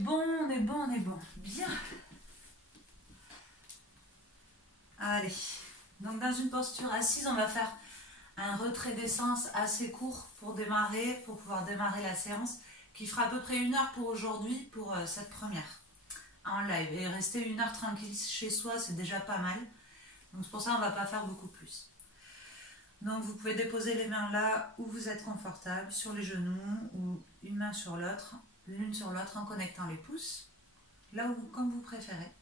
bon, on est bon, on est bon. Bien. Allez. Donc dans une posture assise, on va faire un retrait d'essence assez court pour démarrer, pour pouvoir démarrer la séance, qui fera à peu près 1 heure pour aujourd'hui, pour cette première en live. Et rester 1 heure tranquille chez soi, c'est déjà pas mal. Donc c'est pour ça qu'on ne va pas faire beaucoup plus. Donc vous pouvez déposer les mains là où vous êtes confortable, sur les genoux ou une main sur l'autre, l'une sur l'autre en connectant les pouces, là où comme vous préférez.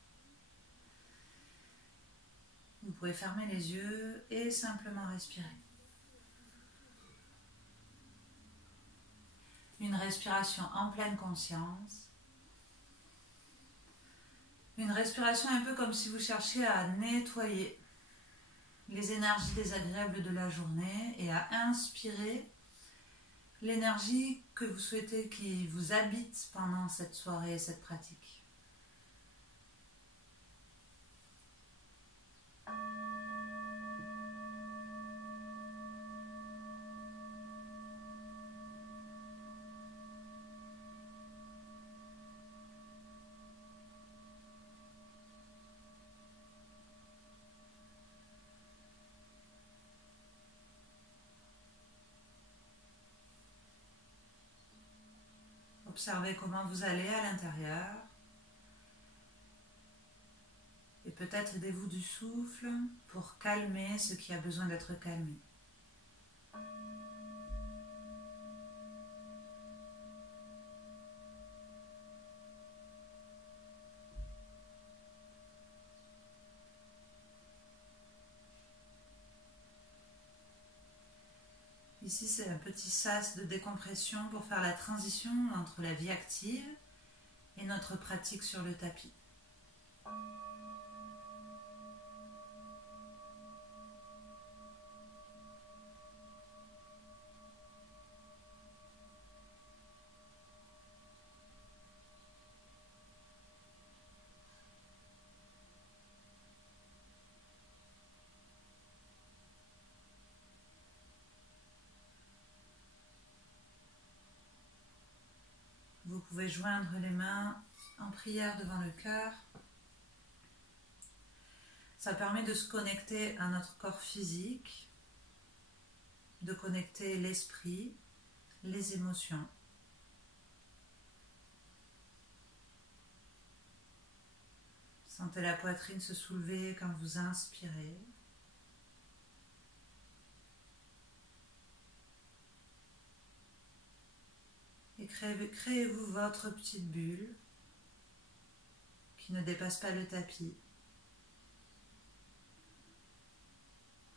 Vous pouvez fermer les yeux et simplement respirer. Une respiration en pleine conscience. Une respiration un peu comme si vous cherchiez à nettoyer les énergies désagréables de la journée et à inspirer l'énergie que vous souhaitez qui vous habite pendant cette soirée et cette pratique. Observez comment vous allez à l'intérieur. Et peut-être aidez-vous du souffle pour calmer ce qui a besoin d'être calmé. Ici, c'est un petit sas de décompression pour faire la transition entre la vie active et notre pratique sur le tapis. Vous pouvez joindre les mains en prière devant le cœur. Ça permet de se connecter à notre corps physique, de connecter l'esprit, les émotions. Sentez la poitrine se soulever quand vous inspirez. Et créez-vous votre petite bulle qui ne dépasse pas le tapis.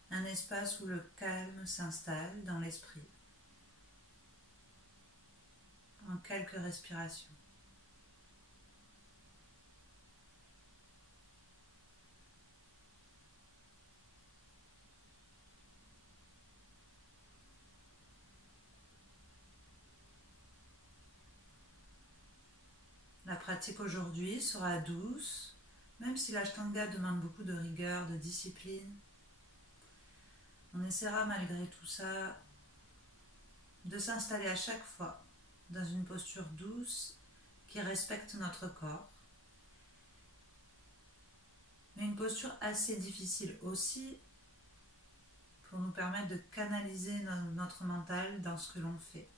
Un espace où le calme s'installe dans l'esprit. En quelques respirations. La pratique aujourd'hui sera douce, même si l'Ashtanga demande beaucoup de rigueur, de discipline. On essaiera malgré tout ça de s'installer à chaque fois dans une posture douce qui respecte notre corps. Mais une posture assez difficile aussi pour nous permettre de canaliser notre mental dans ce que l'on fait.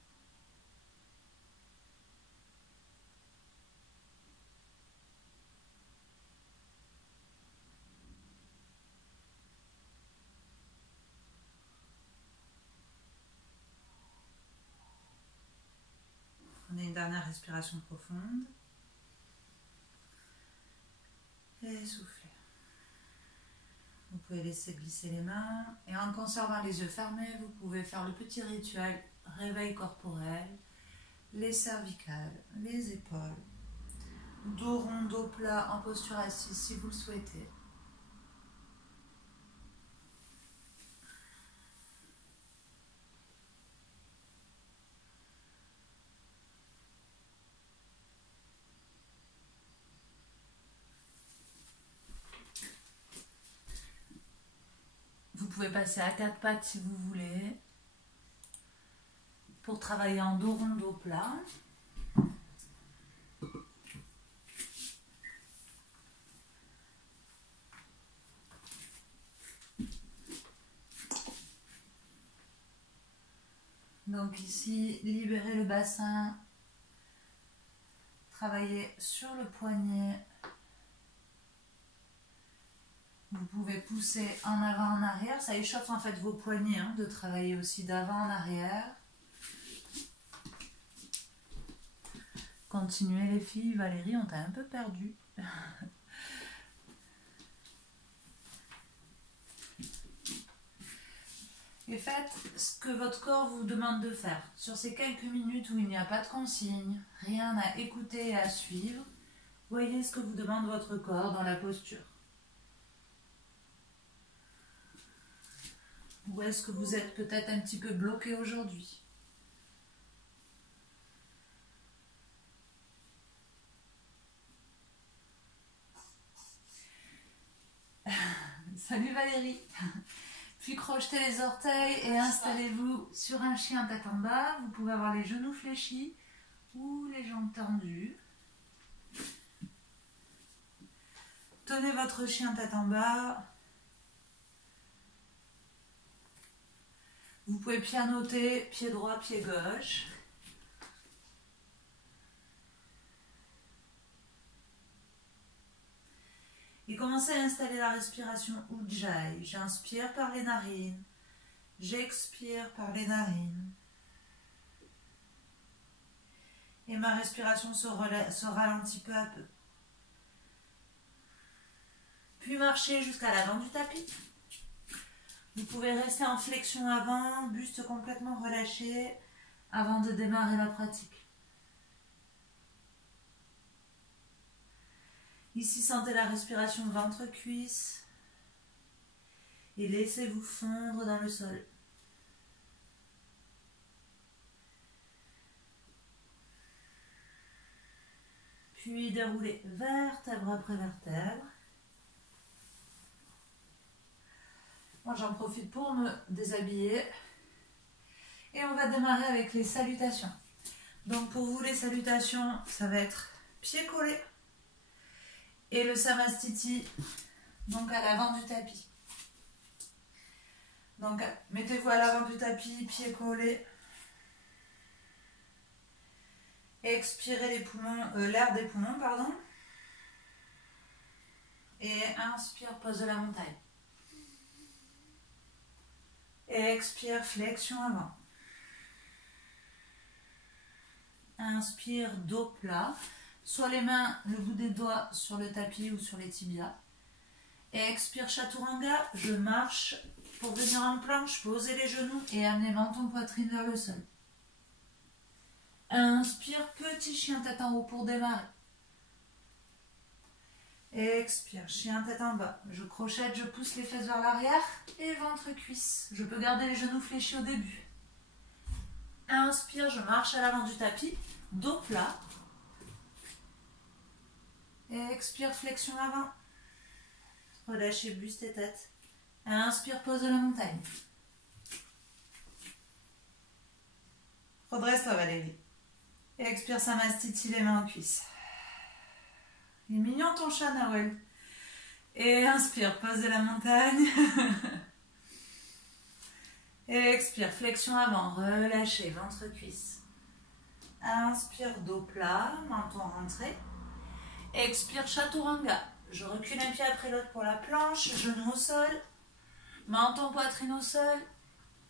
Prenez une dernière respiration profonde. Et soufflez. Vous pouvez laisser glisser les mains. Et en conservant les yeux fermés, vous pouvez faire le petit rituel réveil corporel. Les cervicales, les épaules. Dos rond, dos plat en posture assise si vous le souhaitez. Vous pouvez passer à 4 pattes si vous voulez, pour travailler en dos rond, dos plat. Donc ici, libérez le bassin, travaillez sur le poignet. Vous pouvez pousser en avant, en arrière. Ça échauffe en fait vos poignets, hein, de travailler aussi d'avant en arrière. Continuez les filles. Valérie, on t'a un peu perdu. Et faites ce que votre corps vous demande de faire. Sur ces quelques minutes où il n'y a pas de consigne, rien à écouter et à suivre, voyez ce que vous demande votre corps dans la posture. Où est-ce que vous êtes peut-être un petit peu bloqué aujourd'hui? Salut Valérie. Puis crochetez les orteils et installez-vous sur un chien tête en bas. Vous pouvez avoir les genoux fléchis ou les jambes tendues. Tenez votre chien tête en bas. Vous pouvez pianoter, pied droit, pied gauche. Et commencez à installer la respiration Ujjayi. J'inspire par les narines. J'expire par les narines. Et ma respiration se ralentit peu à peu. Puis marchez jusqu'à l'avant du tapis. Vous pouvez rester en flexion avant, buste complètement relâché avant de démarrer la pratique. Ici, sentez la respiration ventre-cuisse et laissez-vous fondre dans le sol. Puis déroulez vertèbre après vertèbre. Moi, j'en profite pour me déshabiller. Et on va démarrer avec les salutations. Donc pour vous, les salutations, ça va être pieds collés. Et le Samastiti, donc à l'avant du tapis. Donc mettez-vous à l'avant du tapis, pieds collés. Expirez les poumons, l'air des poumons, pardon. Et inspire, pose de la montagne. Et expire, flexion avant. Inspire, dos plat. Soit les mains, le bout des doigts sur le tapis ou sur les tibias. Et expire, Chaturanga. Je marche pour venir en planche, poser les genoux et amener menton, poitrine vers le sol. Inspire, petit chien tête en haut pour démarrer. Expire, chien tête en bas. Je crochette, je pousse les fesses vers l'arrière et ventre-cuisse. Je peux garder les genoux fléchis au début. Inspire, je marche à l'avant du tapis, dos plat. Expire, flexion avant. Relâchez buste et tête. Inspire, pose de la montagne. Redresse-toi Valérie. Expire, Samastiti, les mains en cuisses. Il est mignon ton chat, Nawel. Et inspire, pose de la montagne. Et expire, flexion avant, relâchez, ventre-cuisse. Inspire, dos plat, menton rentré. Expire, Chaturanga. Je recule un pied après l'autre pour la planche, genou au sol. Menton, poitrine au sol.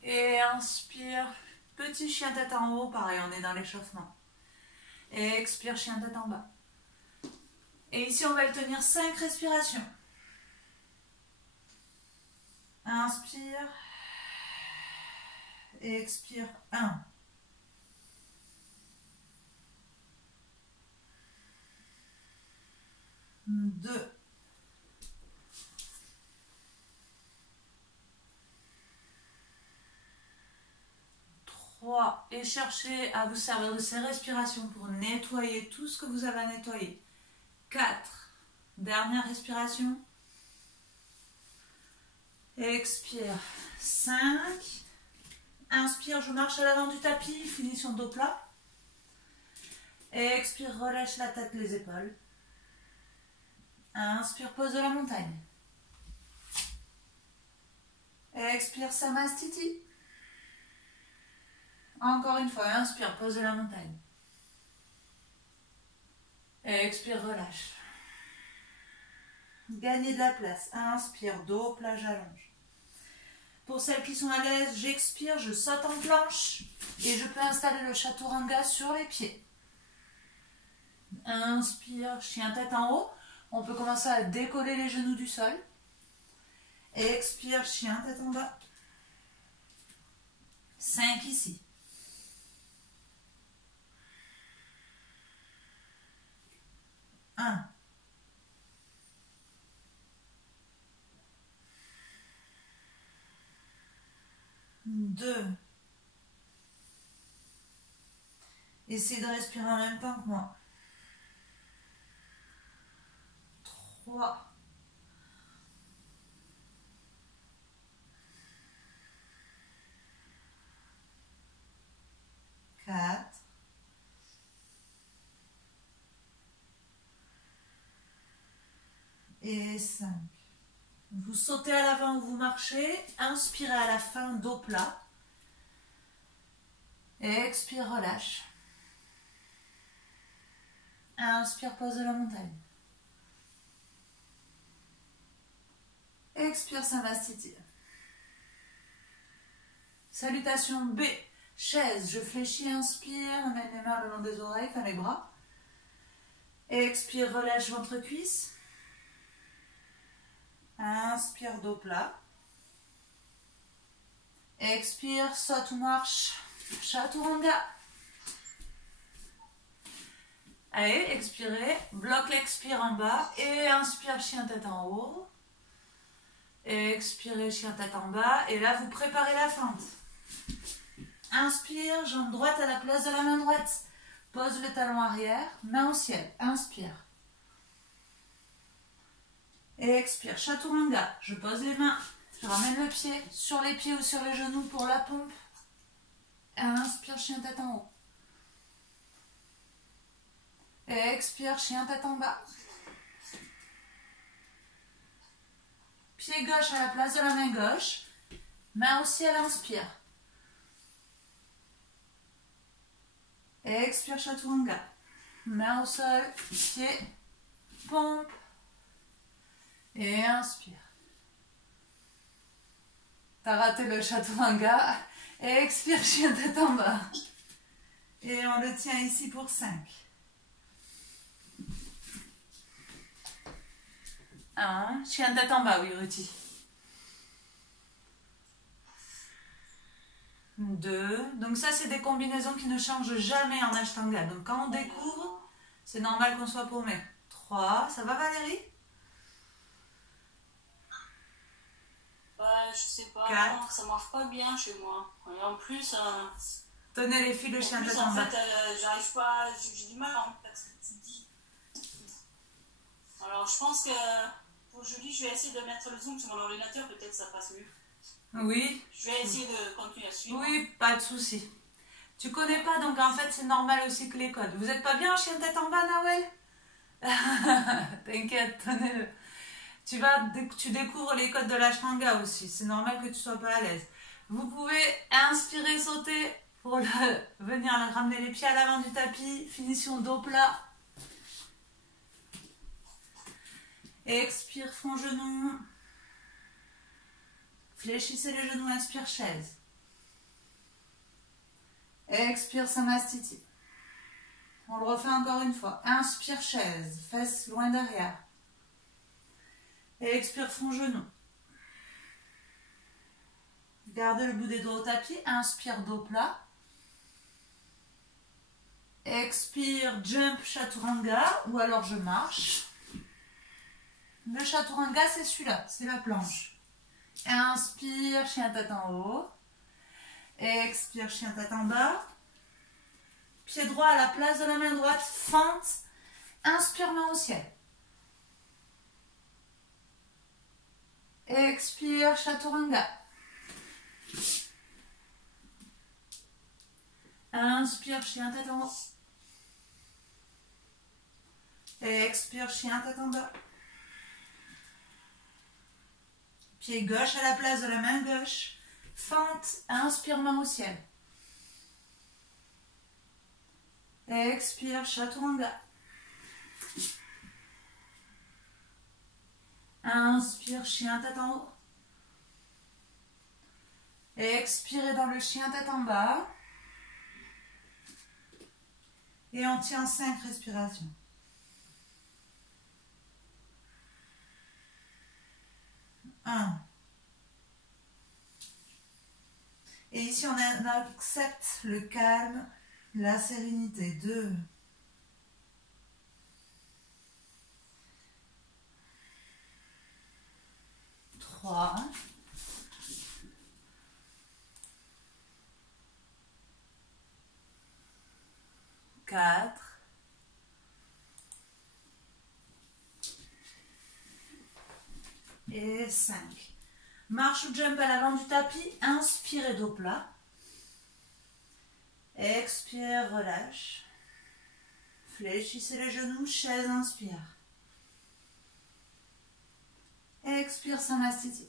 Et inspire, petit chien tête en haut, pareil, on est dans l'échauffement. Et expire, chien tête en bas. Et ici, on va le tenir 5 respirations. Inspire. Et expire. 1. 2. 3. Et cherchez à vous servir de ces respirations pour nettoyer tout ce que vous avez à nettoyer. 4. Dernière respiration. Expire. 5. Inspire, je marche à l'avant du tapis, finition dos plat. Expire, relâche la tête, les épaules. Inspire, pose de la montagne. Expire, Samastiti. Encore une fois, inspire, pose de la montagne. Et expire, relâche. Gagnez de la place. Inspire, dos plat, j'allonge. Pour celles qui sont à l'aise, j'expire, je saute en planche et je peux installer le chaturanga sur les pieds. Inspire, chien tête en haut. On peut commencer à décoller les genoux du sol. Expire, chien tête en bas. 5 ici. 1. 2. Essayez de respirer en même temps que moi. 3. 4. Et 5. Vous sautez à l'avant ou vous marchez. Inspirez à la fin, dos plat. Et expire, relâche. Inspire, pose de la montagne. Expire, Samastiti. Salutation B. Chaise, je fléchis, inspire, amène les mains le long des oreilles, enfin les bras. Expire, relâche ventre-cuisse. Inspire, dos plat. Expire, saute ou marche, chaturanga. Allez, expirez, bloque l'expire en bas et inspire, chien tête en haut. Expirez, chien tête en bas et là vous préparez la fente. Inspire, jambe droite à la place de la main droite. Pose le talon arrière, main au ciel. Inspire. Et expire, chaturanga. Je pose les mains, je ramène le pied sur les pieds ou sur les genoux pour la pompe. Inspire, chien tête en haut. Et expire, chien tête en bas. Pied gauche à la place de la main gauche. Main au ciel, inspire. Et expire, chaturanga. Main au sol, pied, pompe. Et inspire. T'as raté le chaturanga. Et expire, chien tête en bas. Et on le tient ici pour 5. 1. Chien tête en bas, oui, Ruti. 2. Donc ça, c'est des combinaisons qui ne changent jamais en Ashtanga. Donc quand on découvre, c'est normal qu'on soit paumé. 3. Ça va, Valérie? Bah, je sais pas, 4. ça marche pas bien chez moi. Et en plus, Tenez les fils de chien tête en bas. en fait, j'arrive pas, j'ai du mal en fait. Alors je pense que pour jeudi, je vais essayer de mettre le zoom sur mon ordinateur, peut-être ça passe mieux. Oui. Je vais essayer de continuer à suivre. Oui, pas de souci. Tu connais pas, donc en fait c'est normal aussi que les codes. Vous êtes pas bien en chien tête en bas, Nawel? T'inquiète, tenez-le. Tu découvres les codes de l'Ashtanga aussi. C'est normal que tu sois pas à l'aise. Vous pouvez inspirer, sauter pour venir ramener les pieds à l'avant du tapis. Finition dos plat. Expire, front genou. Fléchissez les genoux, inspire, chaise. Expire, Samastiti. On le refait encore une fois. Inspire, chaise, fesses loin derrière. Et expire, front genou. Gardez le bout des doigts au tapis. Inspire, dos plat. Expire, jump, chaturanga. Ou alors je marche. Le chaturanga, c'est celui-là. C'est la planche. Inspire, chien tête en haut. Expire, chien tête en bas. Pied droit à la place de la main droite. Fente. Inspire, main au ciel. Expire, chaturanga. Inspire, chien tête en haut. Expire, chien tête en bas. Pied gauche à la place de la main gauche. Fente, inspire, main au ciel. Expire, chaturanga. Inspire, chien tête en haut. Expirez dans le chien tête en bas. Et on tient 5 respirations. 1. Et ici, on accepte le calme, la sérénité. 2. 3. 4. Et 5. Marche ou jump à l'avant du tapis. Inspirez dos plat. Expire, relâche. Fléchissez les genoux, chaise, inspire. Expire, Samastiti.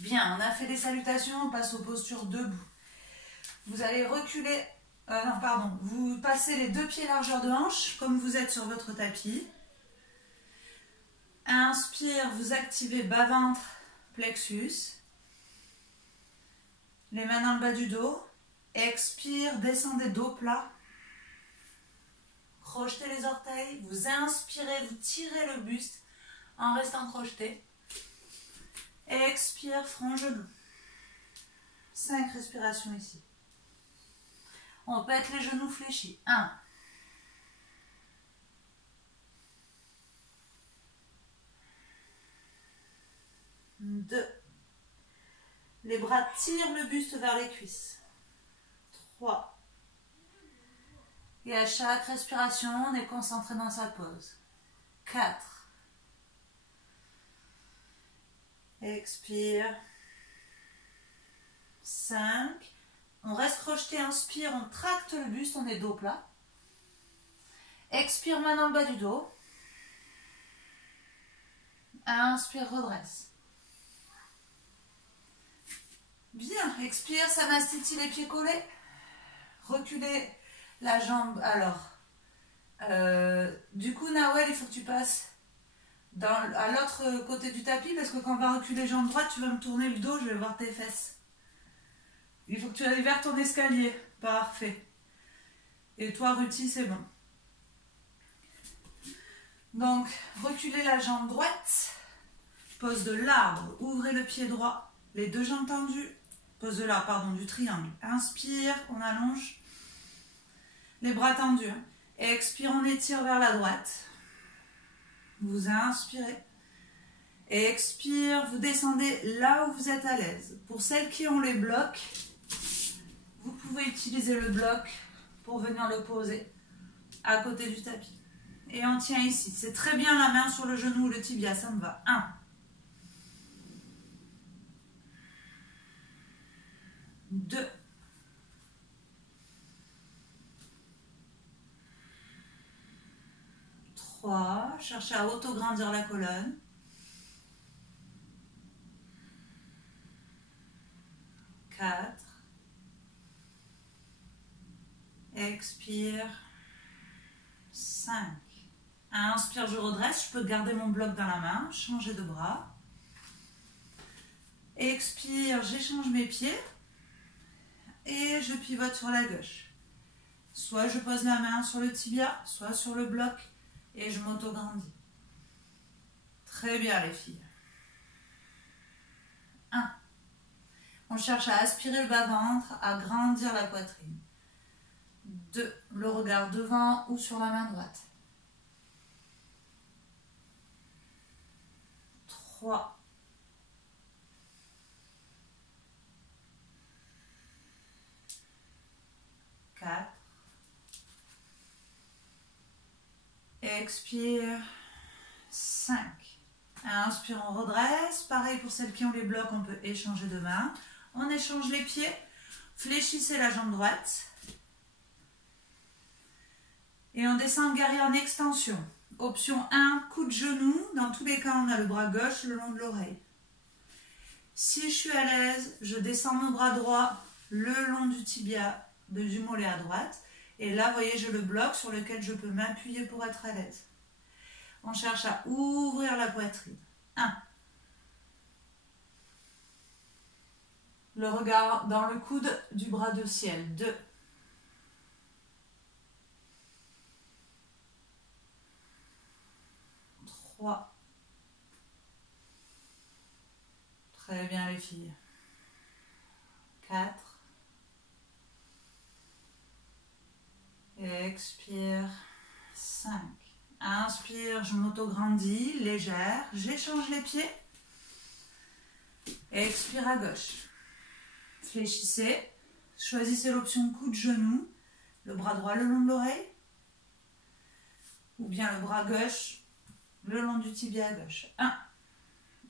Bien, on a fait des salutations, on passe aux postures debout. Vous allez reculer, vous passez les 2 pieds largeur de hanche, comme vous êtes sur votre tapis. Inspire, vous activez bas-ventre, plexus. Les mains dans le bas du dos. Expire, descendez dos plat. Crochetez les orteils. Vous inspirez, vous tirez le buste en restant crocheté. Expire, front genou. 5 respirations ici. On pète les genoux fléchis. 1. 2. Les bras tirent le buste vers les cuisses. 3. Et à chaque respiration, on est concentré dans sa pose. 4. Expire. 5. On reste crocheté, inspire, on tracte le buste, on est dos plat. Expire, main dans le bas du dos. Inspire, redresse. Bien, expire, Samastiti, les pieds collés. Reculez la jambe. Alors, du coup, Nawel, il faut que tu passes à l'autre côté du tapis parce que quand on va reculer jambe droite, tu vas me tourner le dos, je vais voir tes fesses. Il faut que tu ailles vers ton escalier. Parfait. Et toi, Ruti, c'est bon. Donc, reculez la jambe droite. Pose de l'arbre. Ouvrez le pied droit. Les 2 jambes tendues. Pose de l'arbre, pardon, du triangle. Inspire, on allonge. Les bras tendus. Expire, on étire vers la droite. Vous inspirez. Expire, vous descendez là où vous êtes à l'aise. Pour celles qui ont les blocs, vous pouvez utiliser le bloc pour venir le poser à côté du tapis. Et on tient ici. C'est très bien la main sur le genou ou le tibia, ça me va. 1. 2. 3. Cherchez à auto-grandir la colonne. 4. Expire. 5. Inspire, je redresse. Je peux garder mon bloc dans la main. Changer de bras. Expire, j'échange mes pieds. Et je pivote sur la gauche. Soit je pose la main sur le tibia, soit sur le bloc. Et je m'auto-grandis. Très bien les filles. 1. On cherche à aspirer le bas-ventre, à grandir la poitrine. 2. Le regard devant ou sur la main droite. 3. 4. Expire. 5. Inspire, on redresse. Pareil pour celles qui ont les blocs, on peut échanger de main. On échange les pieds. Fléchissez la jambe droite. Et on descend guerrier en extension. Option 1, coup de genou. Dans tous les cas, on a le bras gauche le long de l'oreille. Si je suis à l'aise, je descends mon bras droit le long du tibia du mollet à droite. Et là, vous voyez, j'ai le bloc sur lequel je peux m'appuyer pour être à l'aise. On cherche à ouvrir la poitrine. 1. Le regard dans le coude du bras de ciel. 2. 3. Très bien les filles. 4. Expire. 5. Inspire, je m'auto-grandis, légère. J'échange les pieds. Expire à gauche. Fléchissez. Choisissez l'option coude-genou. Le bras droit le long de l'oreille. Ou bien le bras gauche le long du tibia gauche. 1.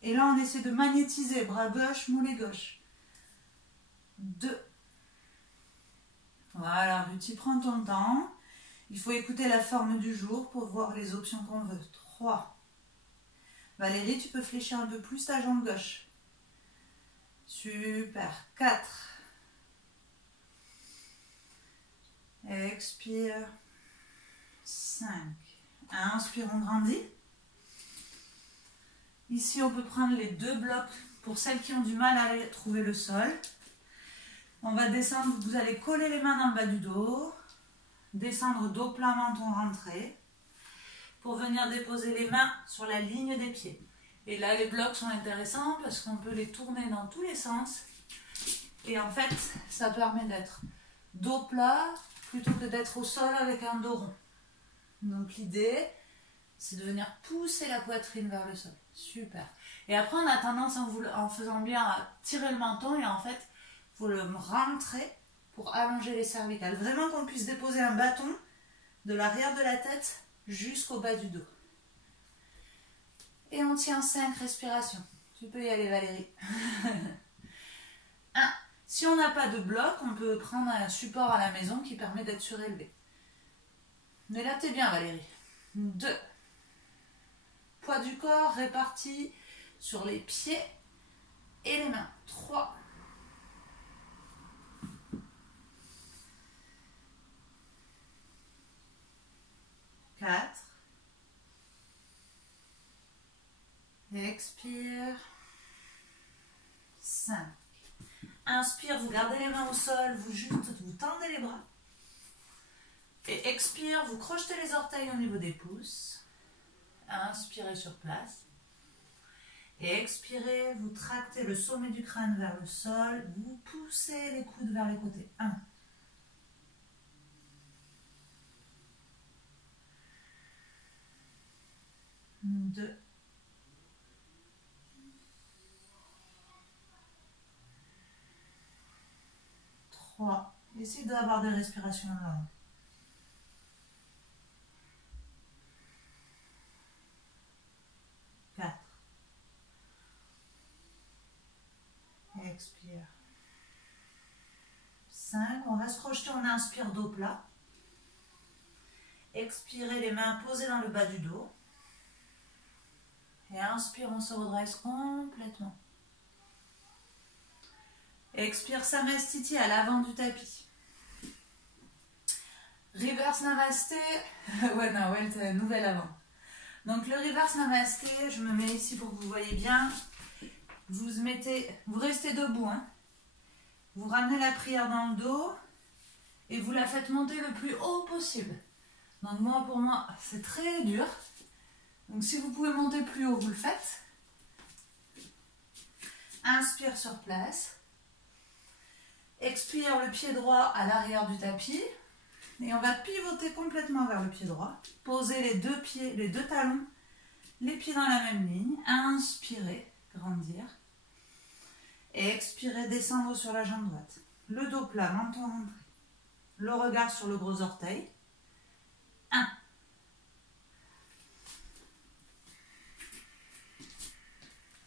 Et là, on essaie de magnétiser. Bras gauche, mollet gauche. 2. Voilà, Ruti, prends ton temps. Il faut écouter la forme du jour pour voir les options qu'on veut. 3. Valérie, tu peux fléchir un peu plus ta jambe gauche. Super. 4. Expire. 5. Inspire, on grandit. Ici, on peut prendre les 2 blocs pour celles qui ont du mal à aller trouver le sol. On va descendre, vous allez coller les mains dans le bas du dos. Descendre dos plat, menton rentré. Pour venir déposer les mains sur la ligne des pieds. Et là, les blocs sont intéressants parce qu'on peut les tourner dans tous les sens. Et en fait, ça permet d'être dos plat plutôt que d'être au sol avec un dos rond. Donc l'idée, c'est de venir pousser la poitrine vers le sol. Super. Et après, on a tendance, en faisant bien, à tirer le menton et en fait, il faut le rentrer pour allonger les cervicales. Vraiment qu'on puisse déposer un bâton de l'arrière de la tête jusqu'au bas du dos. Et on tient 5 respirations. Tu peux y aller, Valérie. 1. Si on n'a pas de bloc, on peut prendre un support à la maison qui permet d'être surélevé. Mais là, t'es bien, Valérie. 2. Poids du corps réparti sur les pieds et les mains. 3. 4. Expire. 5. Inspire, vous gardez les mains au sol, vous tendez les bras. Et expire, vous crochetez les orteils au niveau des pouces. Inspirez sur place. Et expirez, vous tractez le sommet du crâne vers le sol. Vous poussez les coudes vers les côtés. 1. 2. 3. Essayez d'avoir des respirations longues. 4. Expire. 5. On va se projeter, on inspire dos plat. Expirez, les mains posées dans le bas du dos. Et inspire, on se redresse complètement. Expire, Samastiti à l'avant du tapis. Reverse Namasté. Ouais, non, ouais, nouvelle avant. Donc le reverse Namasté, je me mets ici pour que vous voyez bien. Vous restez debout. Hein. Vous ramenez la prière dans le dos et vous la faites monter le plus haut possible. Donc pour moi, c'est très dur. Donc si vous pouvez monter plus haut, vous le faites. Inspire sur place. Expire le pied droit à l'arrière du tapis. Et on va pivoter complètement vers le pied droit. Posez les deux talons, les pieds dans la même ligne. Inspirez, grandir. Et expirez, descendre sur la jambe droite. Le dos plat, menton rentré. Le regard sur le gros orteil. 1.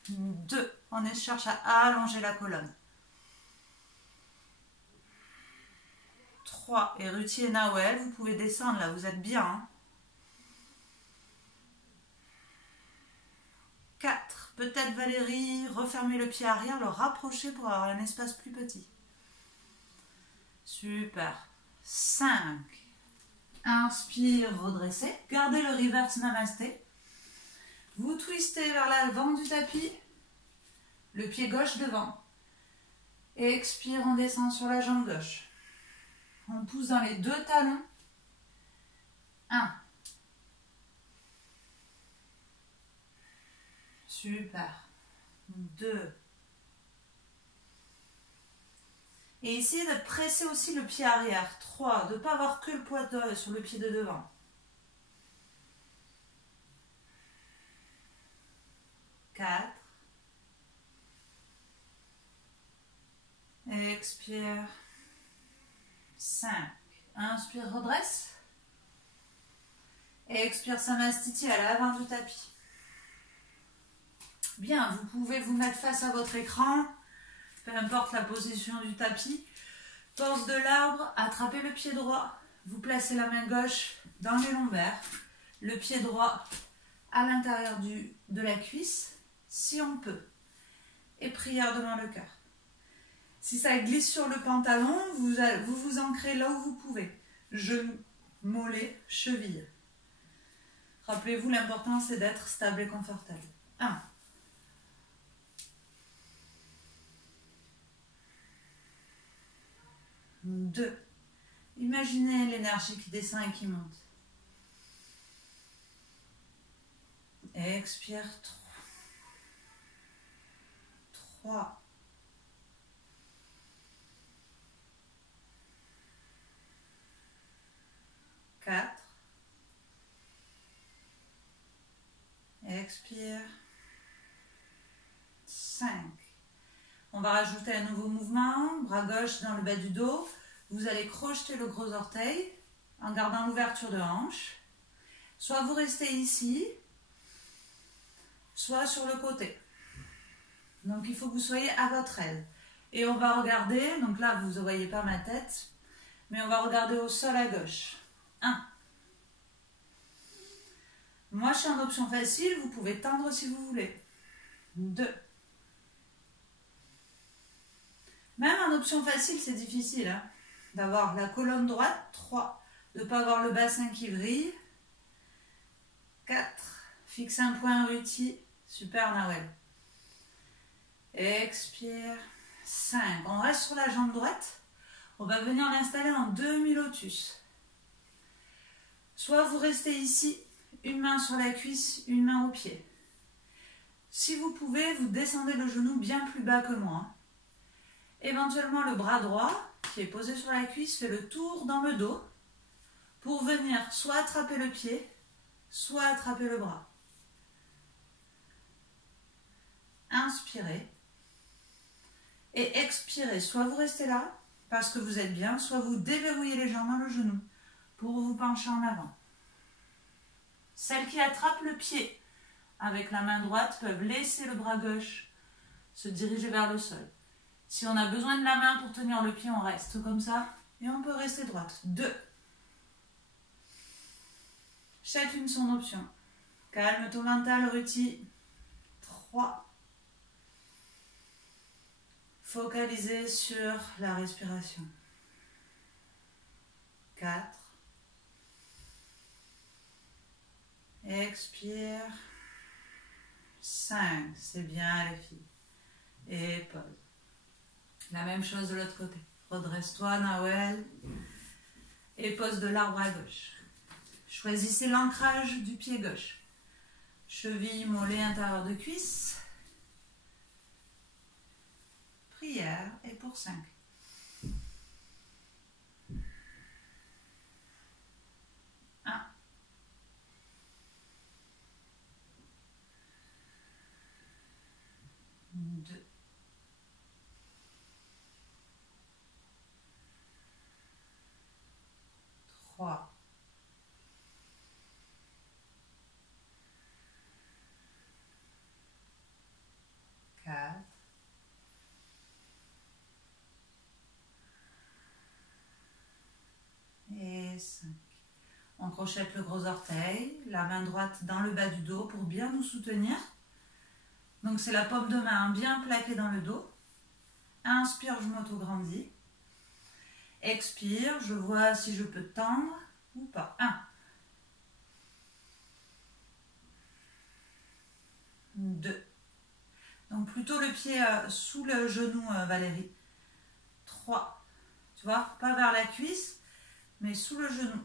2. On cherche à allonger la colonne. 3. Et Ruti et Nawel, vous pouvez descendre là, vous êtes bien. Hein. 4. Peut-être Valérie, refermez le pied arrière, le rapprocher pour avoir un espace plus petit. Super. 5. Inspire, redressez. Gardez le reverse namasté. Vous twistez vers l'avant du tapis. Le pied gauche devant. Expire, on descend sur la jambe gauche. On pousse dans les deux talons. 1. Super. 2. Et essayez de presser aussi le pied arrière. 3. De ne pas avoir que le poids sur le pied de devant. 4. Expire. 5. Inspire, redresse. Et expire, Samastiti à l'avant du tapis. Bien, vous pouvez vous mettre face à votre écran, peu importe la position du tapis. Torse de l'arbre, attrapez le pied droit. Vous placez la main gauche dans les lombaires. Le pied droit à l'intérieur de la cuisse, si on peut. Et prière devant le cœur. Si ça glisse sur le pantalon, vous vous ancrez là où vous pouvez. Genou, mollet, cheville. Rappelez-vous, l'important c'est d'être stable et confortable. 1. 2. Imaginez l'énergie qui descend et qui monte. Expire. 3. 4. Expire. 5. On va rajouter un nouveau mouvement, bras gauche dans le bas du dos. Vous allez crocheter le gros orteil en gardant l'ouverture de hanche. Soit vous restez ici, soit sur le côté. Donc il faut que vous soyez à votre aise. Et on va regarder, donc là vous ne voyez pas ma tête, mais on va regarder au sol à gauche. 1. Moi je suis en option facile, vous pouvez tendre si vous voulez. 2. Même en option facile, c'est difficile hein, d'avoir la colonne droite. 3. De ne pas avoir le bassin qui vrille. 4. Fixe un point ruti. Super Nawel. Expire. 5. On reste sur la jambe droite. On va venir l'installer en demi-lotus. Soit vous restez ici, une main sur la cuisse, une main au pied. Si vous pouvez, vous descendez le genou bien plus bas que moi. Éventuellement, le bras droit qui est posé sur la cuisse fait le tour dans le dos pour venir soit attraper le pied, soit attraper le bras. Inspirez et expirez. Soit vous restez là parce que vous êtes bien, soit vous déverrouillez les jambes dans le genou pour vous pencher en avant. Celles qui attrapent le pied avec la main droite peuvent laisser le bras gauche se diriger vers le sol. Si on a besoin de la main pour tenir le pied, on reste comme ça et on peut rester droite. 2. Chacune son option. Calme ton mental, Ruti. 3. Focalisez sur la respiration. 4. Expire. 5. C'est bien les filles. Et pause. La même chose de l'autre côté. Redresse-toi, Nawel. Et pose de l'arbre à gauche. Choisissez l'ancrage du pied gauche. Cheville, mollet, intérieur de cuisse. Prière et pour 5. 1. 2. 3. 4. Et 5. On crochette le gros orteil, la main droite dans le bas du dos pour bien nous soutenir. Donc c'est la paume de main bien plaquée dans le dos. Inspire, je m'auto-grandis. Expire, je vois si je peux tendre ou pas. 1, 2. Donc plutôt le pied sous le genou, Valérie. 3. Tu vois, pas vers la cuisse, mais sous le genou.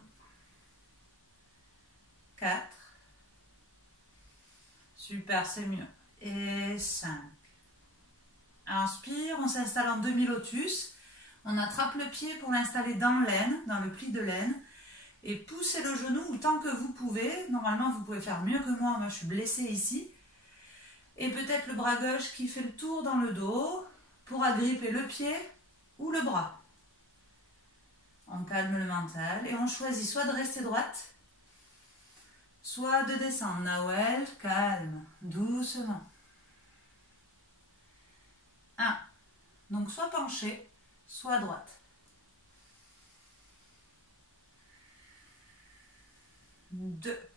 4. Super, c'est mieux. Et 5. Inspire, on s'installe en demi-lotus. On attrape le pied pour l'installer dans l'aine, dans le pli de l'aine. Et poussez le genou autant que vous pouvez. Normalement, vous pouvez faire mieux que moi. Moi, je suis blessée ici. Et peut-être le bras gauche qui fait le tour dans le dos pour agripper le pied ou le bras. On calme le mental et on choisit soit de rester droite, soit de descendre. Nawel, calme, doucement. 1. Donc soit penché, soit droite. 2.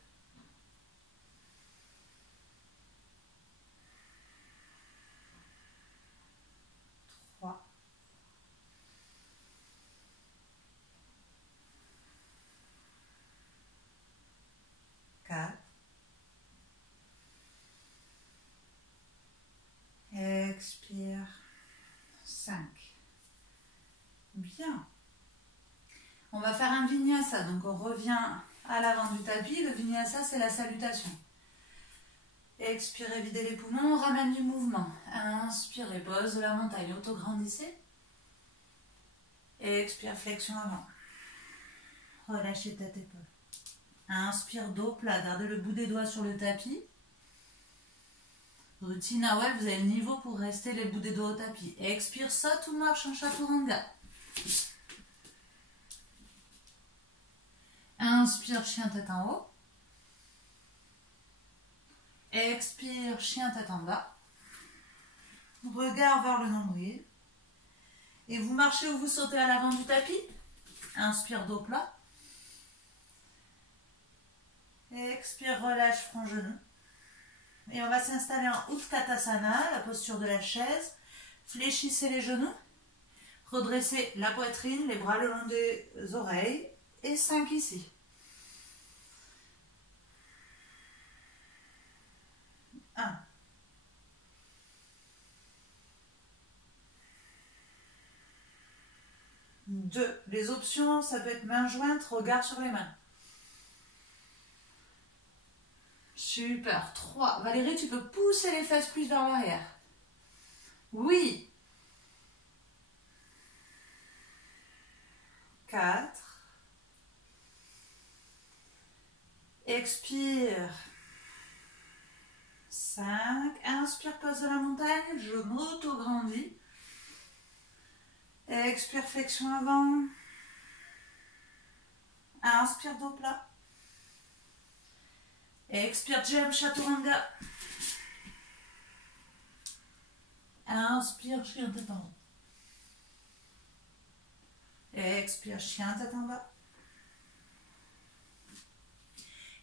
3. 4. Expire. 5. Bien. On va faire un vinyasa. Donc on revient à l'avant du tapis. Le vinyasa, c'est la salutation. Expirez, videz les poumons, on ramène du mouvement. Inspirez, pose de la montagne, auto-grandissez. Expire, flexion avant. Relâchez tête épaule. Inspire, dos plat, gardez le bout des doigts sur le tapis. Routine Nawel, vous avez le niveau pour rester les bouts des doigts au tapis. Expire, saute ou marche en chaturanga. Inspire, chien tête en haut. Expire, chien tête en bas. Regard vers le nombril. Et vous marchez ou vous sautez à l'avant du tapis. Inspire, dos plat. Expire, relâche, front genou. Et on va s'installer en Utkatasana, la posture de la chaise. Fléchissez les genoux. Redressez la poitrine, les bras le long des oreilles. Et 5 ici. 1. 2. Les options, ça peut être main jointe, regard sur les mains. Super. 3. Valérie, tu peux pousser les fesses plus vers l'arrière. Oui. 4. Expire. 5. Inspire, pose de la montagne. Je m'auto-grandis. Expire, flexion avant. Inspire, dos plat. Expire, jump, chaturanga. Inspire, chien tête en haut. Expire, chien tête en bas.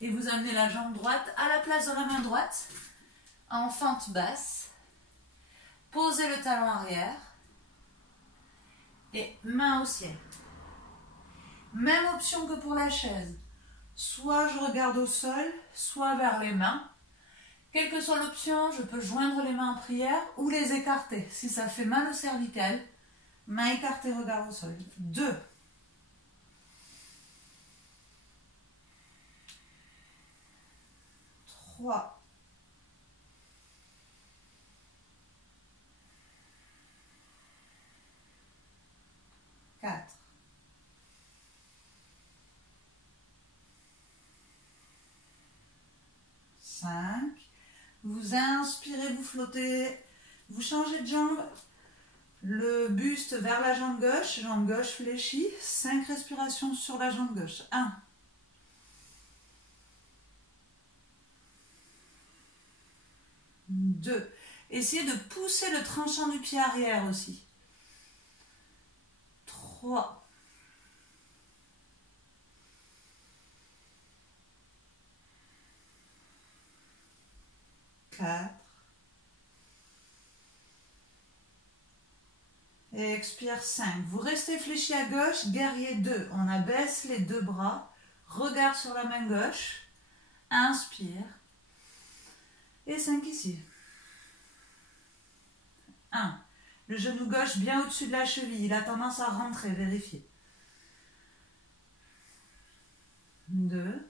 Et vous amenez la jambe droite à la place de la main droite. En fente basse. Posez le talon arrière. Et main au ciel. Même option que pour la chaise. Soit je regarde au sol, soit vers les mains. Quelle que soit l'option, je peux joindre les mains en prière ou les écarter. Si ça fait mal au cervical, main écartée, regard au sol. 2. 3. 4. 5. Vous inspirez, vous flottez, vous changez de jambe. Le buste vers la jambe gauche fléchie. 5 respirations sur la jambe gauche. 1. 2. Essayez de pousser le tranchant du pied arrière aussi. 3. 4. Expire 5. Vous restez fléchi à gauche, guerrier 2. On abaisse les deux bras. Regard sur la main gauche. Inspire. Et 5 ici. 1. Le genou gauche bien au-dessus de la cheville. Il a tendance à rentrer. Vérifiez. 2.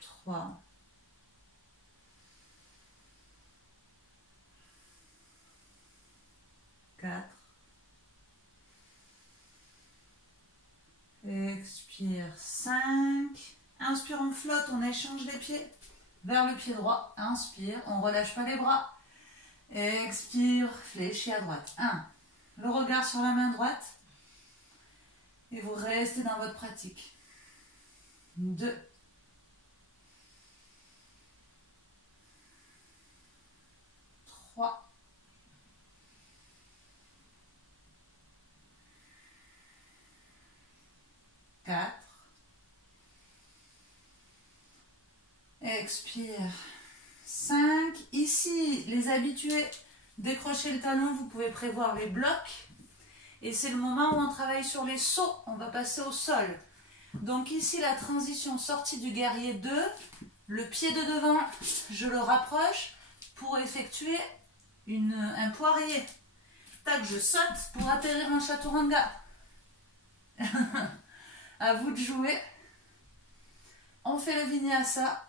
3. 4. Expire 5. Inspire, on flotte, on échange les pieds vers le pied droit. Inspire, on ne relâche pas les bras. Expire, fléchis à droite. 1. Le regard sur la main droite. Et vous restez dans votre pratique. 2. 3. 4. Expire. 5. Ici, les habitués, décrochez le talon, vous pouvez prévoir les blocs. Et c'est le moment où on travaille sur les sauts. On va passer au sol. Donc ici, la transition sortie du guerrier 2. Le pied de devant, je le rapproche pour effectuer un poirier. Tac, je saute pour atterrir en chaturanga. À vous de jouer. On fait le vinyasa.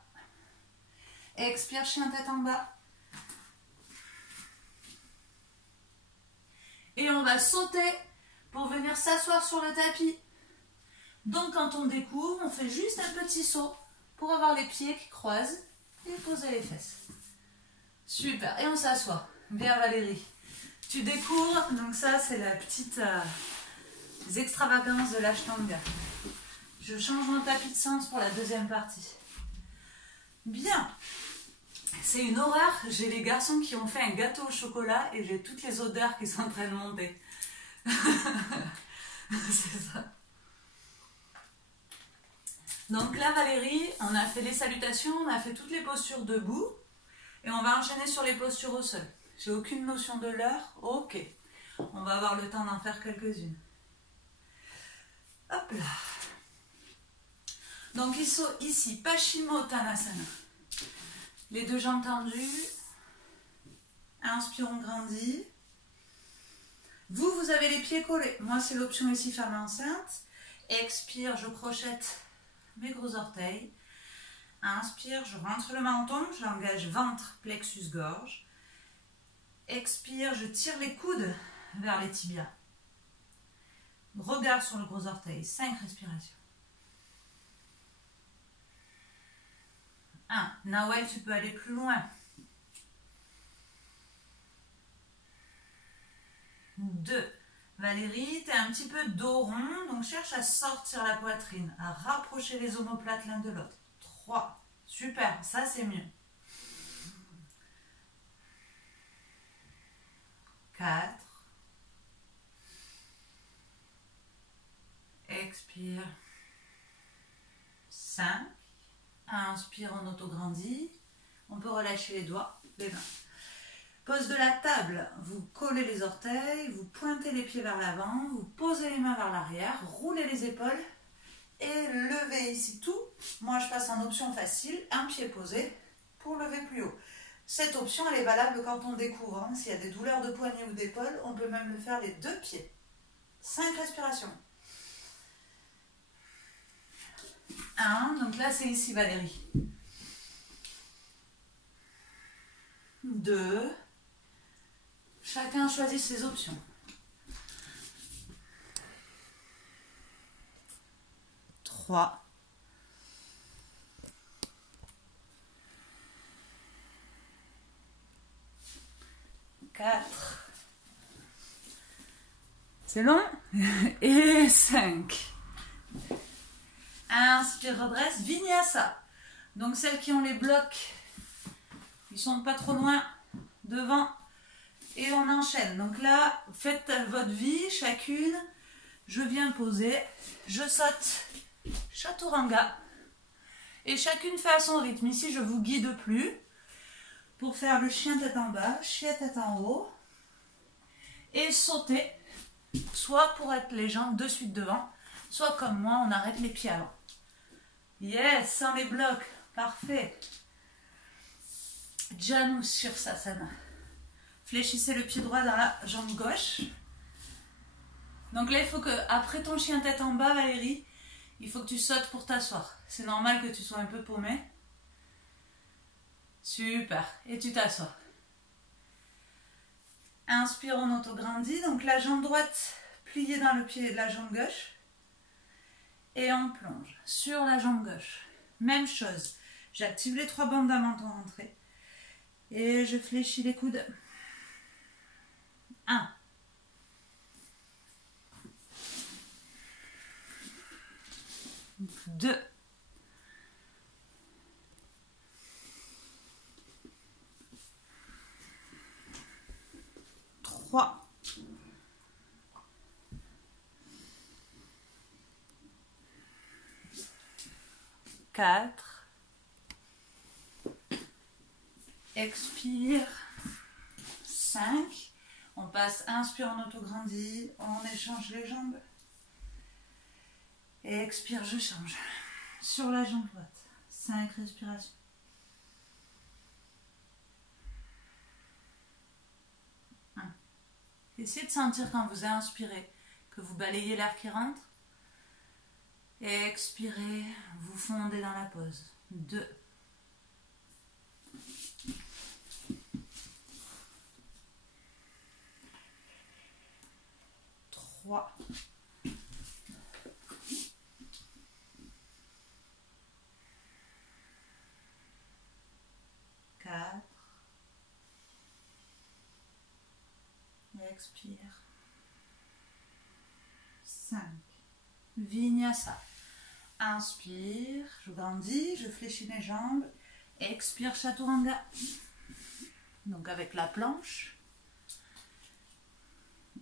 Expire, chien tête en bas. Et on va sauter pour venir s'asseoir sur le tapis. Donc quand on découvre, on fait juste un petit saut pour avoir les pieds qui croisent et poser les fesses. Super, et on s'assoit. Bien Valérie. Tu découvres, donc ça c'est la petite extravagance de l'Ashtanga. Je change mon tapis de sens pour la deuxième partie. Bien. C'est une horreur. J'ai les garçons qui ont fait un gâteau au chocolat et j'ai toutes les odeurs qui sont en train de monter. C'est ça. Donc là, Valérie, on a fait les salutations, on a fait toutes les postures debout et on va enchaîner sur les postures au sol. J'ai aucune notion de l'heure. Ok. On va avoir le temps d'en faire quelques-unes. Hop là. Donc ici, Paschimottanasana. Les deux jambes tendues. Inspire, on grandit. Vous avez les pieds collés. Moi, c'est l'option ici, femme enceinte. Expire, je crochette mes gros orteils. Inspire, je rentre le menton. J'engage ventre, plexus, gorge. Expire, je tire les coudes vers les tibias. Regard sur le gros orteil. 5 respirations. 1. Nawel, tu peux aller plus loin. 2. Valérie, tu es un petit peu dos rond, donc cherche à sortir la poitrine, à rapprocher les omoplates l'un de l'autre. 3. Super, ça c'est mieux. 4. Expire. 5. Inspire, on autograndit. On peut relâcher les doigts, les mains. Pose de la table, vous collez les orteils, vous pointez les pieds vers l'avant, vous posez les mains vers l'arrière, roulez les épaules et levez ici tout. Moi, je passe en option facile, un pied posé pour lever plus haut. Cette option, elle est valable quand on découvre. Hein. S'il y a des douleurs de poignet ou d'épaule, on peut même le faire les 2 pieds. 5 respirations. 1, donc là, c'est ici Valérie. 2. Chacun choisit ses options. 3. 4. C'est long. Et 5. Inspire, redresse. Vinyasa. Donc celles qui ont les blocs, ils sont pas trop loin devant. Et on enchaîne. Donc là, faites votre vie, chacune. Je viens poser. Je saute. Chaturanga. Et chacune fait à son rythme. Ici, je vous guide plus. pour faire le chien tête en bas, chien tête en haut. Et sauter, soit pour être les jambes de suite devant, soit comme moi, on arrête les pieds avant. Yes, sans les blocs, parfait. Janu Sirsasana. Fléchissez le pied droit dans la jambe gauche. Donc là, il faut que, après ton chien tête en bas, Valérie, il faut que tu sautes pour t'asseoir. C'est normal que tu sois un peu paumé. Super. Et tu t'assois. Inspire, on auto-grandit. Donc la jambe droite pliée dans le pied de la jambe gauche. Et on plonge sur la jambe gauche. Même chose. J'active les 3 bandes à menton rentré. Et je fléchis les coudes. 1. 2. 3. 4. Expire. 5. On passe, inspire, on auto-grandit, on échange les jambes. Et expire, je change. Sur la jambe droite. 5 respirations. 1. Essayez de sentir quand vous inspirez que vous balayez l'air qui rentre. Et expirez, vous fondez dans la pause. 2. 3. 4. Expire. 5. Vinyasa. Inspire, je grandis, je fléchis mes jambes. Expire, Chaturanga. Donc avec la planche.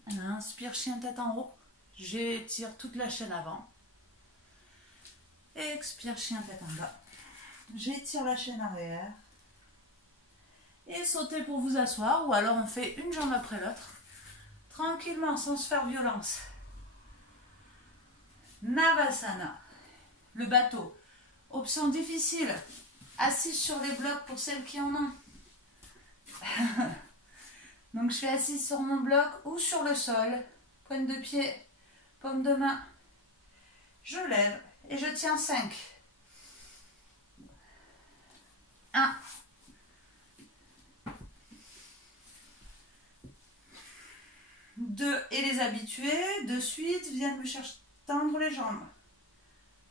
Inspire, chien tête en haut. J'étire toute la chaîne avant. Expire, chien tête en bas. J'étire la chaîne arrière. Et sautez pour vous asseoir. Ou alors on fait une jambe après l'autre. Tranquillement, sans se faire violence. Navasana. Le bateau. Option difficile. Assise sur les blocs pour celles qui en ont. Donc je suis assise sur mon bloc ou sur le sol. Pointe de pied, paume de main. Je lève et je tiens 5. 1. 2. Et les habitués, de suite, viennent me chercher, tendre les jambes.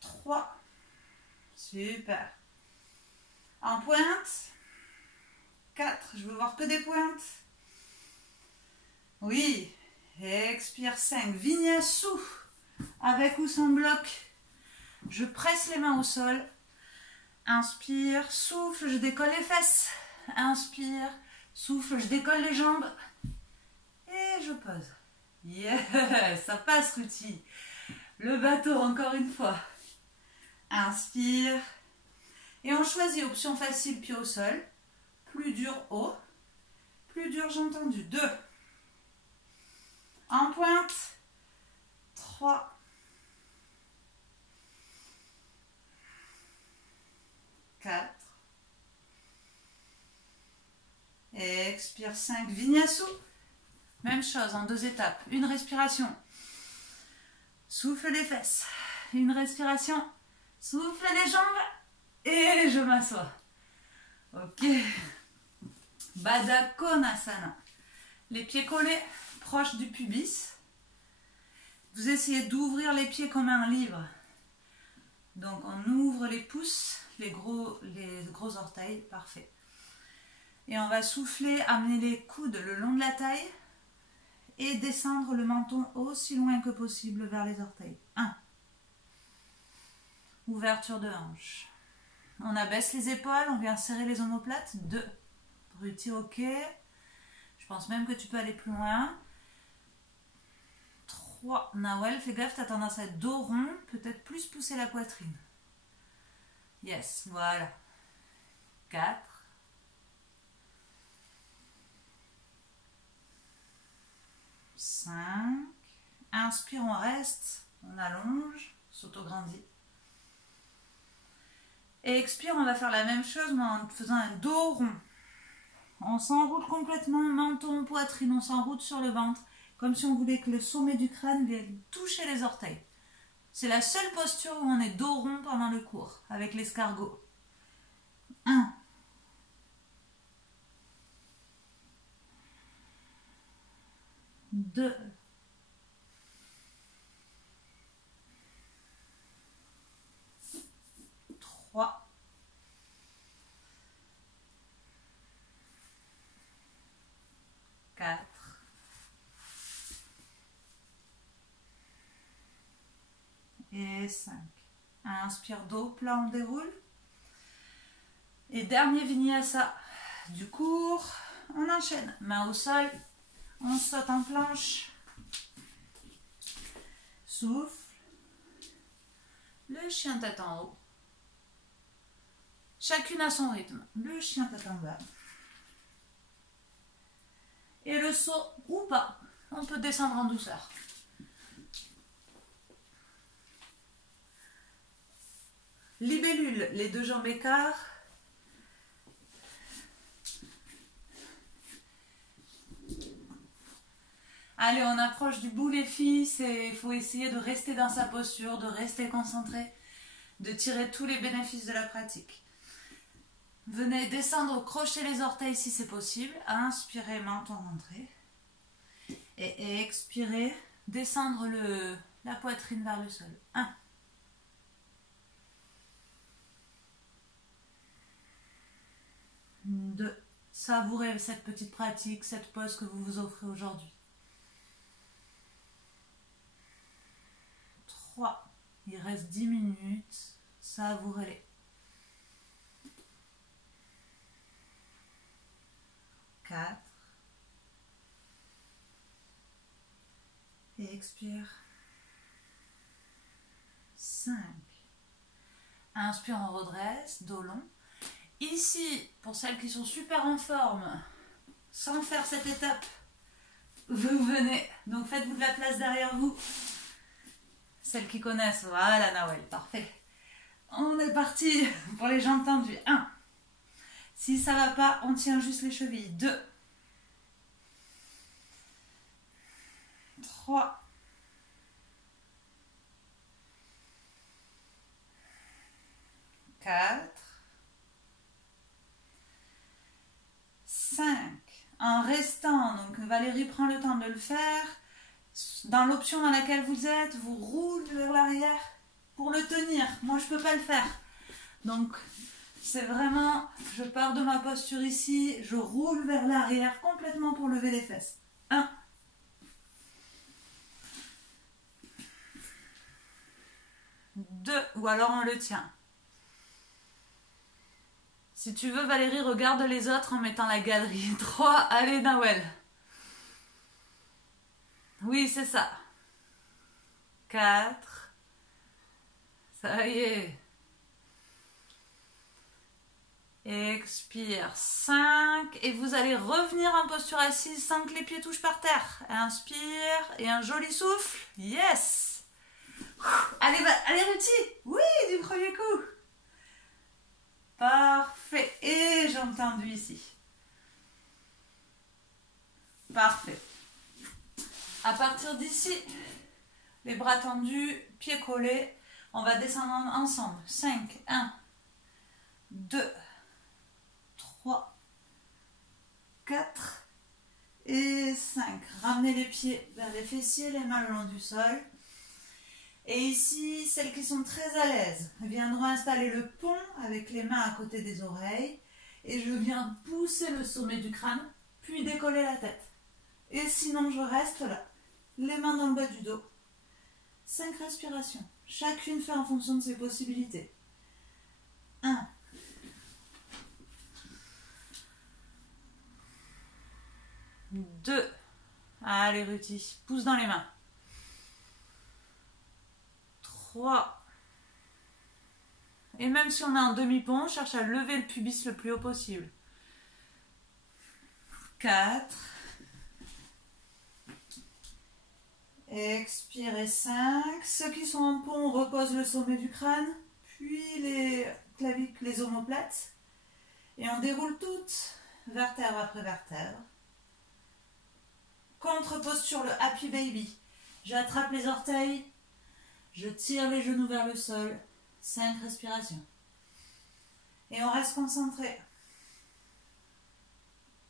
3. Super. En pointe. 4. Je veux voir que des pointes. Oui. Expire 5. Vinyasa. Avec ou sans bloc. Je presse les mains au sol. Inspire. Souffle. Je décolle les fesses. Inspire. Souffle. Je décolle les jambes. Et je pose. Yes. Ça passe, Ruti. Le bateau, encore une fois. Inspire. Et on choisit option facile, pied au sol. Plus dur, haut. Plus dur, j'ai entendu. 2. En pointe. 3. 4. Expire 5. Vinyasa. Même chose en 2 étapes. Une respiration. Souffle les fesses. Une respiration. Souffle les jambes. Et je m'assois. Ok. Baddha Konasana. Les pieds collés, proches du pubis. Vous essayez d'ouvrir les pieds comme un livre. Donc on ouvre les pouces, les gros orteils. Parfait. Et on va souffler, amener les coudes le long de la taille. Et descendre le menton aussi loin que possible vers les orteils. 1. Ouverture de hanche. On abaisse les épaules, on vient serrer les omoplates. 2. Ruti, ok. Je pense même que tu peux aller plus loin. 3. Nawel, fais gaffe, tu as tendance à être dos rond. Peut-être plus pousser la poitrine. Yes, voilà. 4. 5. Inspire, on reste, on allonge, s'autograndit. Et expire, on va faire la même chose mais en faisant un dos rond. On s'enroule complètement, menton, poitrine, on s'enroule sur le ventre, comme si on voulait que le sommet du crâne vienne toucher les orteils. C'est la seule posture où on est dos rond pendant le cours, avec l'escargot. 1. 2. 3. 4. Et 5. Inspire, dos plat, on déroule. Et dernier vinyasa du cours, on enchaîne. Main au sol, on saute en planche. Souffle. Le chien tête en haut. Chacune à son rythme. Le chien tête en bas. Et le saut ou pas. On peut descendre en douceur. Libellule, les deux jambes écart. Allez, on approche du bout les filles. Il faut essayer de rester dans sa posture, de rester concentré, de tirer tous les bénéfices de la pratique. Venez descendre, crochez les orteils si c'est possible. Inspirez, menton rentré. Et expirez, descendre la poitrine vers le sol. 1. 2. Savourez cette petite pratique, cette pause que vous vous offrez aujourd'hui. 3. Il reste 10 minutes. Savourez-les. 4. Et expire. 5. Inspire, on redresse, dos long. Ici, pour celles qui sont super en forme, sans faire cette étape, vous venez, donc faites-vous de la place derrière vous. Celles qui connaissent, voilà Nawel, parfait. On est parti pour les jambes tendues. 1. Si ça va pas, on tient juste les chevilles. 2. 3. 4. 5. En restant, donc Valérie prend le temps de le faire. Dans l'option dans laquelle vous êtes, vous roulez vers l'arrière pour le tenir. Moi, je ne peux pas le faire. Donc, c'est vraiment, je pars de ma posture ici, je roule vers l'arrière complètement pour lever les fesses. 1. 2. Ou alors on le tient. Si tu veux, Valérie, regarde les autres en mettant la galerie. 3. Allez, Nawel. Oui, c'est ça. 4. Ça y est. Expire. 5. Et vous allez revenir en posture assise sans que les pieds touchent par terre. Inspire. Et un joli souffle. Yes. Allez, allez, Ruti. Oui, du premier coup. Parfait. Et jambes tendues ici. Parfait. À partir d'ici, les bras tendus, pieds collés, on va descendre ensemble. 5, 1, 2, 3, 4 et 5. Ramenez les pieds vers les fessiers, les mains le long du sol. Et ici, celles qui sont très à l'aise viendront installer le pont avec les mains à côté des oreilles. Et je viens pousser le sommet du crâne, puis décoller la tête. Et sinon, je reste là, les mains dans le bas du dos. 5 respirations. Chacune fait en fonction de ses possibilités. 1. 2. Allez, Ruti, pousse dans les mains. 3. Et même si on est en demi-pont, on cherche à lever le pubis le plus haut possible. 4. Expirez 5. Ceux qui sont en pont, on repose le sommet du crâne, puis les clavicules, les omoplates. Et on déroule toutes, vertèbre après vertèbre. Contre-posture, le Happy Baby. J'attrape les orteils, je tire les genoux vers le sol. 5 respirations. Et on reste concentré.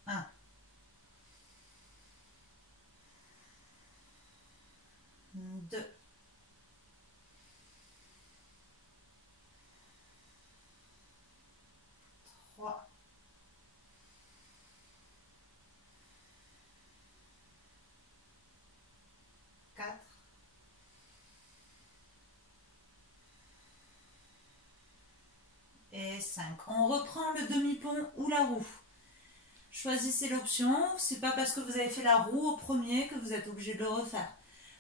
1. 2. 3. 4. Et 5. On reprend le demi-pont ou la roue. Choisissez l'option. C'est pas parce que vous avez fait la roue au premier que vous êtes obligé de le refaire.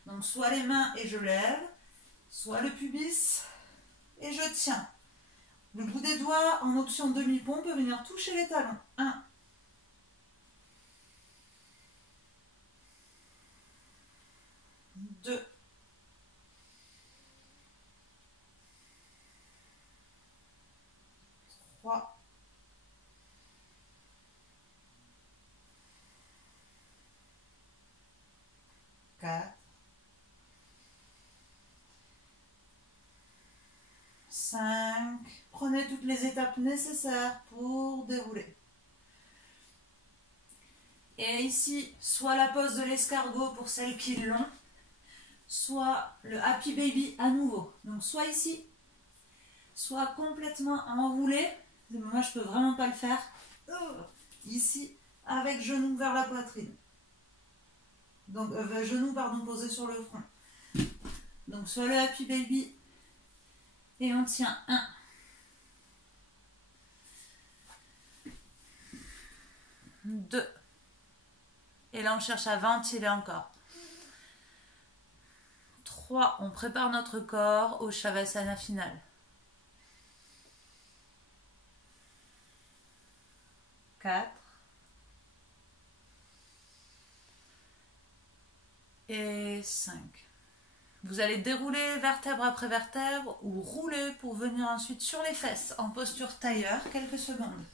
Donc soit les mains et je lève, soit le pubis et je tiens. Le bout des doigts en option demi-pont peut venir toucher les talons. 1. 2. 3. 4. 5. Prenez toutes les étapes nécessaires pour dérouler. Et ici, soit la pose de l'escargot pour celles qui l'ont, soit le Happy Baby à nouveau. Donc soit ici, soit complètement enroulé. Moi, je peux vraiment pas le faire. Ici, avec genou vers la poitrine. Donc, genou, pardon, posé sur le front. Donc, soit le Happy Baby. Et on tient 1. 2. Et là, on cherche à ventiler encore. 3. On prépare notre corps au Shavasana final. 4. Et 5. Vous allez dérouler vertèbre après vertèbre ou rouler pour venir ensuite sur les fesses en posture tailleur, quelques secondes.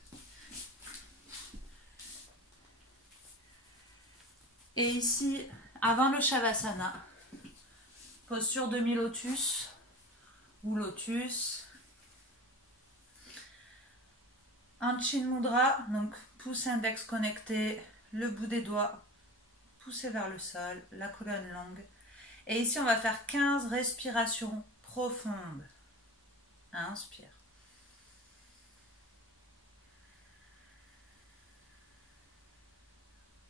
Et ici, avant le Shavasana, posture demi-lotus ou lotus. Un Chin Mudra, donc pouce index connecté, le bout des doigts poussé vers le sol, la colonne longue. Et ici, on va faire 15 respirations profondes. Inspire.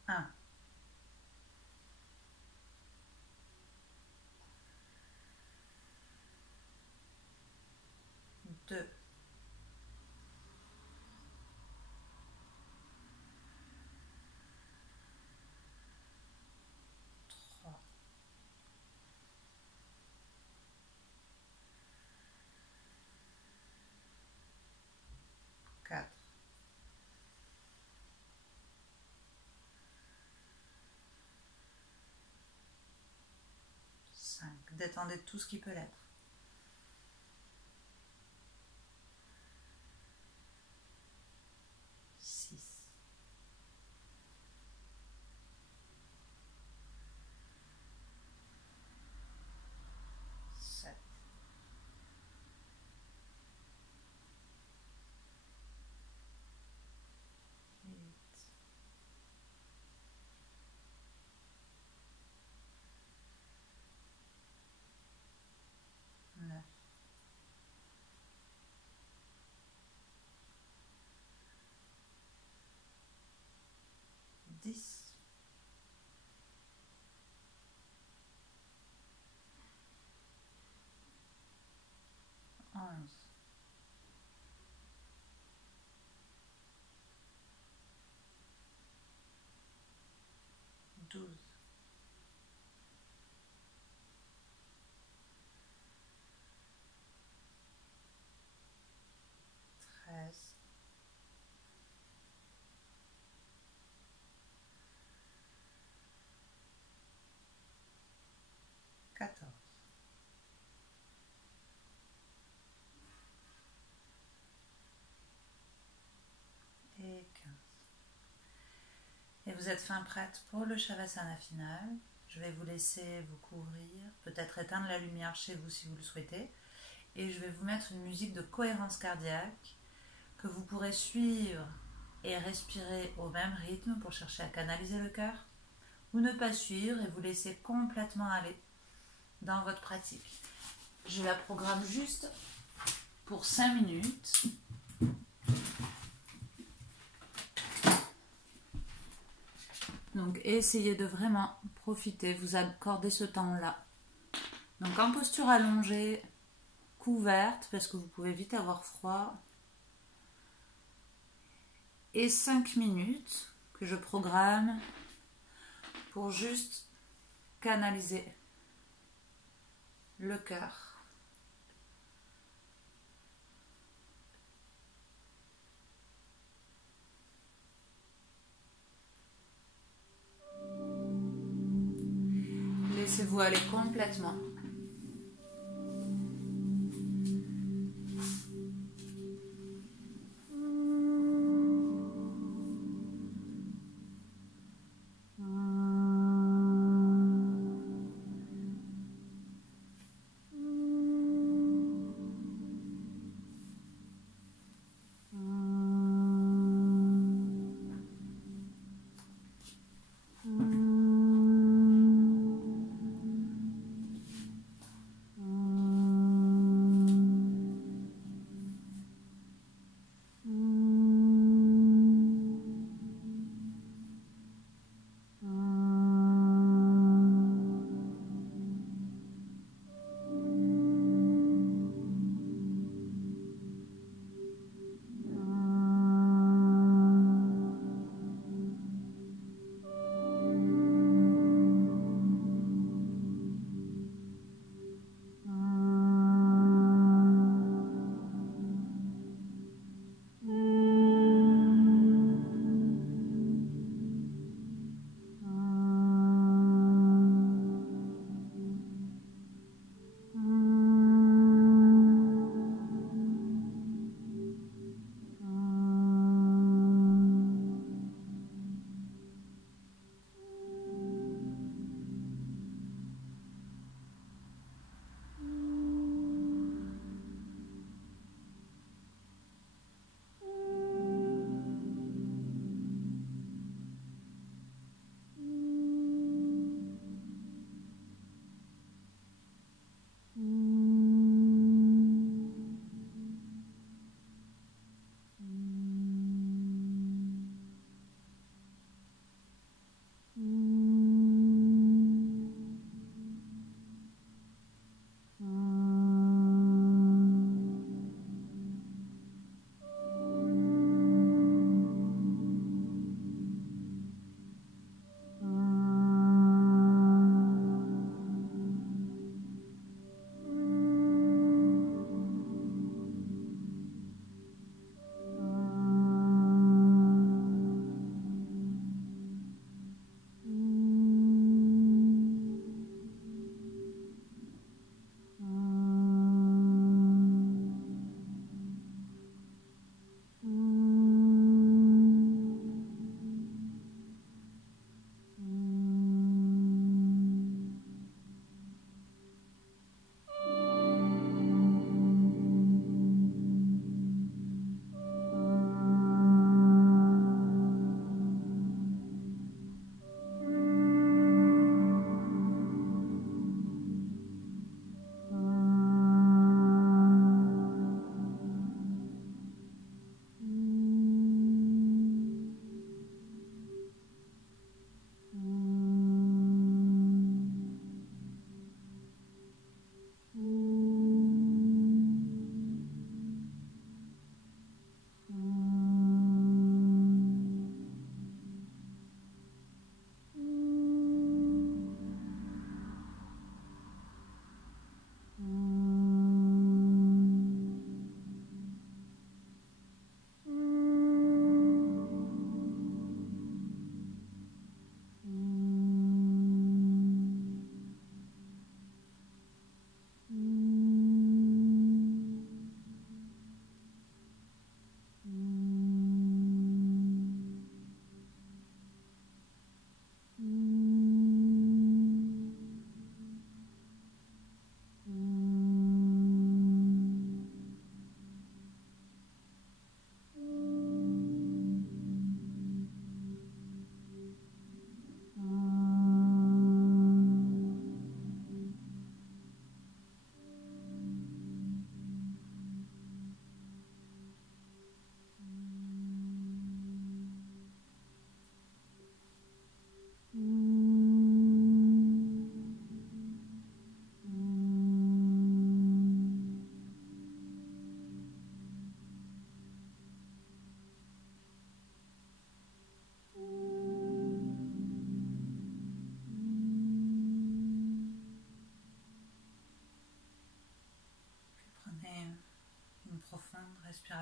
1. 2. 3. 4. 5. Détendez tout ce qui peut l'être. 6. 7. 8. 9. 10. 11. 12. 13. 14. vous êtes fin prête pour le Shavasana final. Je vais vous laisser vous couvrir, peut-être éteindre la lumière chez vous si vous le souhaitez. Et je vais vous mettre une musique de cohérence cardiaque que vous pourrez suivre et respirer au même rythme pour chercher à canaliser le cœur, ou ne pas suivre et vous laisser complètement aller dans votre pratique. Je la programme juste pour 5 minutes. Donc essayez de vraiment profiter, vous accorder ce temps-là. Donc en posture allongée, couverte, parce que vous pouvez vite avoir froid. Et 5 minutes que je programme pour juste canaliser le cœur. Laissez-vous aller complètement.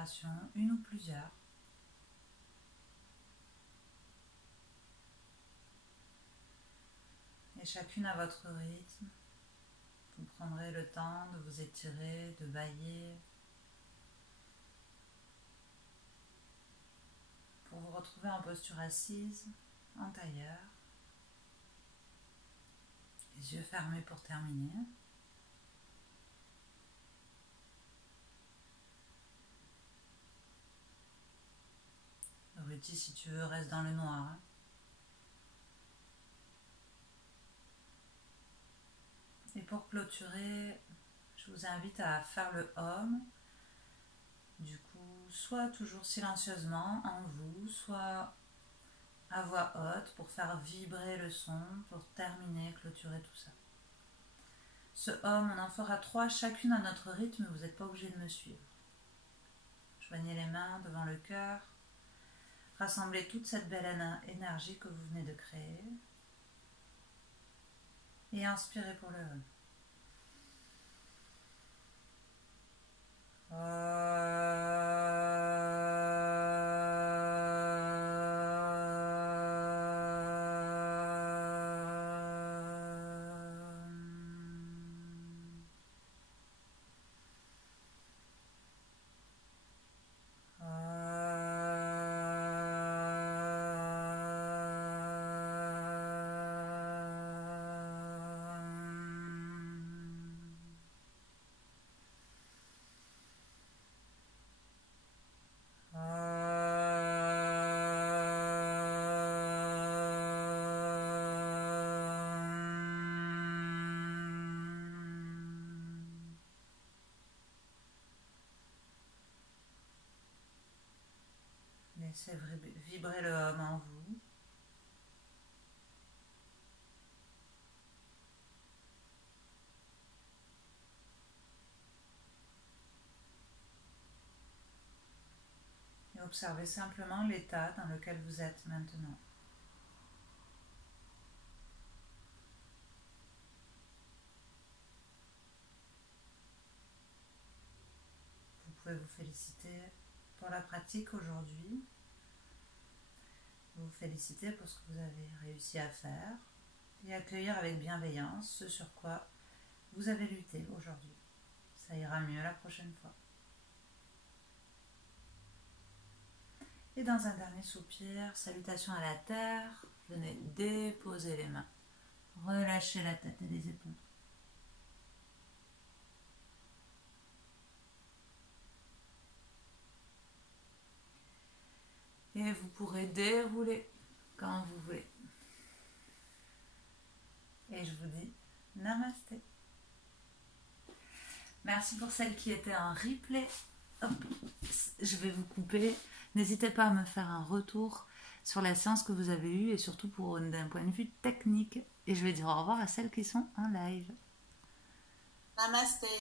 respirations, une ou plusieurs. Et chacune à votre rythme. Vous prendrez le temps de vous étirer, de bâiller, pour vous retrouver en posture assise, en tailleur. Les yeux fermés pour terminer. Rudy, si tu veux, reste dans le noir. Et pour clôturer, je vous invite à faire le Om. Du coup, soit toujours silencieusement en vous, soit à voix haute pour faire vibrer le son, pour terminer, clôturer tout ça. Ce Om, on en fera 3, chacune à notre rythme, vous n'êtes pas obligé de me suivre. Joignez les mains devant le cœur, rassemblez toute cette belle énergie que vous venez de créer et inspirez pour le Om. Laissez vibrer le Om en vous. Et observez simplement l'état dans lequel vous êtes maintenant. Vous pouvez vous féliciter pour la pratique aujourd'hui. Vous féliciter pour ce que vous avez réussi à faire et accueillir avec bienveillance ce sur quoi vous avez lutté aujourd'hui. Ça ira mieux la prochaine fois. Et dans un dernier soupir, salutations à la terre, venez déposer les mains, relâchez la tête et les épaules. Et vous pourrez dérouler quand vous voulez. Et je vous dis namasté. Merci pour celles qui étaient en replay. Hop, je vais vous couper. N'hésitez pas à me faire un retour sur la séance que vous avez eue et surtout d'un point de vue technique. Et je vais dire au revoir à celles qui sont en live. Namasté.